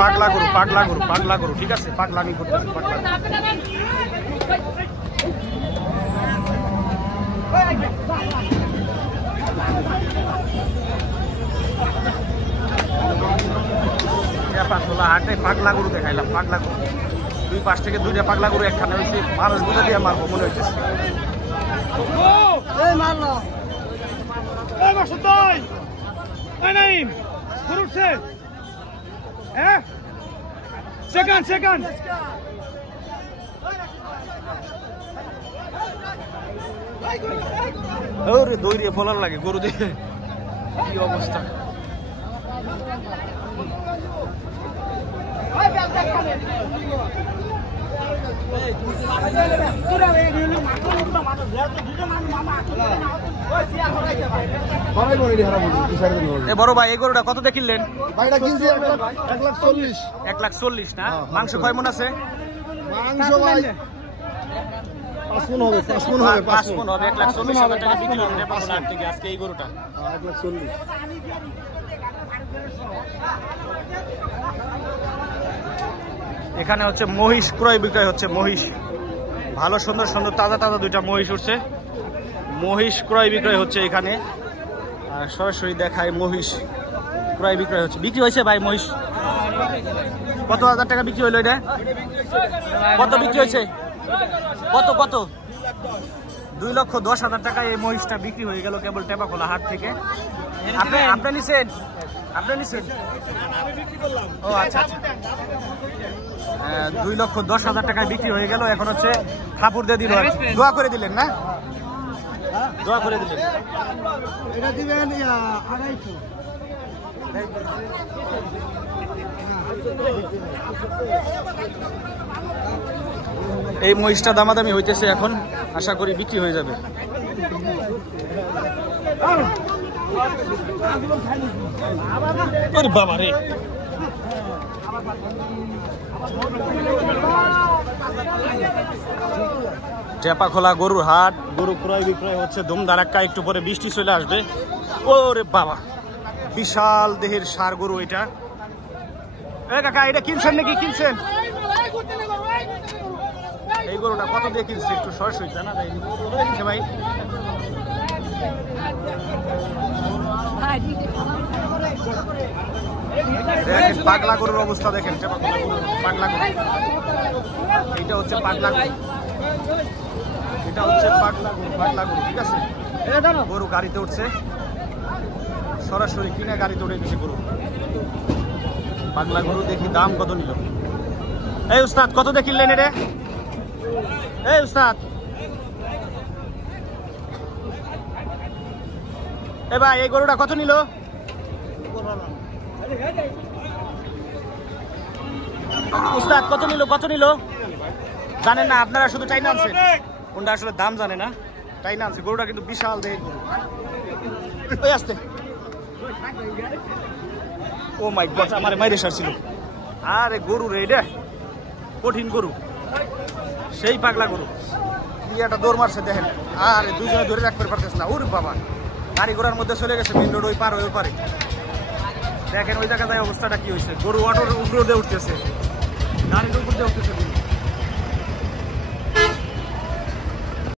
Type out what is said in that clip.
পাগলা গরু পাগলা গরু পাগলা গরু, ঠিক আছে, পাগলামি করতেছে পাগলা। হাটে পাগলা গরু দেখাইলাম, পাগলা গরু দুই পাশ থেকে দুইটা পাগলা গরু একখানে হয়েছে, মানুষ গুলো দিয়ে মারবো মনে হইতেছে। দৌড়িয়ে ফলার লাগে গরু দেখে, কি অবস্থা। বড় ভাই এই গরুটা কত দিয়ে কিনলেন? 1,40,000 না? মাংস কয় মন আছে? মাংস ভাই 5 মণ হবে, 5 মণ হবে, 5 মণ হবে। 1,40,000 টাকা বিক্রি হবে থেকে আজকে এই গরুটা। 1,40,000। এখানে হচ্ছে মহিষ ক্রয় বিক্রয় হচ্ছে, মহিষ ভালো সুন্দর সুন্দর তাজা তাজা দুইটা মহিষ উঠছে, মহিষ ক্রয় বিক্রয় হচ্ছে এখানে। আর সরাসরি দেখায় মহিষ ক্রয় বিক্রয় হচ্ছে। বিক্রি হয়েছে ভাই মহিষ কত হাজার টাকা বিক্রি হইলো? এটা কত বিক্রি হয়েছে? কত কত? 2,10,000 টাকা এই মহিষটা বিক্রি হয়ে গেল কেবল টেপাখোলা হাট থেকে। আপনি নিছেন? আপনি নিছেন? ও আচ্ছা আচ্ছা। 2,10,000 টাকায় বিক্রি হয়ে গেল। এখন হচ্ছে ঠাকুর দিয়ে দিল, দোয়া করে দিলেন না? দোয়া করে দিলেন। এটা দিবেন 250। এই মহিষটা দামাদামি হইতেছে, এখন আশা করি বিক্রি হয়ে যাবে। বাবা রে, টেপাখোলা গরুর হাট, গরু ক্রয় বিক্রয় হচ্ছে ধুমধারাক্কা। একটু পরে বৃষ্টি চলে আসবে। ওরে বাবা, বিশাল দেহের ষাঁড় গরু এটা। কাকা এটা কিনছেন নাকি? কিনছেন? এই গরুটা কত দিয়ে কিনছে? একটু সরাসরি জানা যায় ভাই। দেখেন পাগলা গরুর অবস্থা দেখেন, পাগলা গরু। এটা হচ্ছে পাগলা গরু, এটা হচ্ছে পাগলা গরু, পাগলা গরু, ঠিক আছে। গরু গাড়িতে উঠছে, সরাসরি কিনে গাড়িতে উঠে দিচ্ছে গরু। পাগলা গরু দেখি দাম কত নিল। এই উস্তাদ কত দিয়ে কিনলেন এটা? এই উস্তাদ, এ ভাই এই গরুটা কত নিল? উস্তাদ কত নিল? কত নিল জানেন না আপনারা? শুধু টাইনা আনছেন, কোনটা আসলে দাম জানে না, টাইনা আনছে। গরুটা কিন্তু বিশাল দেহের গরু। ওই আসতে, ও মাই গড, আমার মাইরে সারছিল। আরে গরু রে, এটা কঠিন গরু, সেই পাগলা গরু। একটা দৌড় মারছে দেখেন, আর দুজনে ধরে রাখতে পারতেছে না। ওরে বাবা, গাড়ি ঘোড়ার মধ্যে চলে গেছে, মেন রোড ওই পার ওই পারে। দেখেন ওই জায়গায় অবস্থাটা কি হয়েছে। গরু অটোর উপর দিয়ে উঠতেছে, গাড়ির উপর দিয়ে উঠতেছে।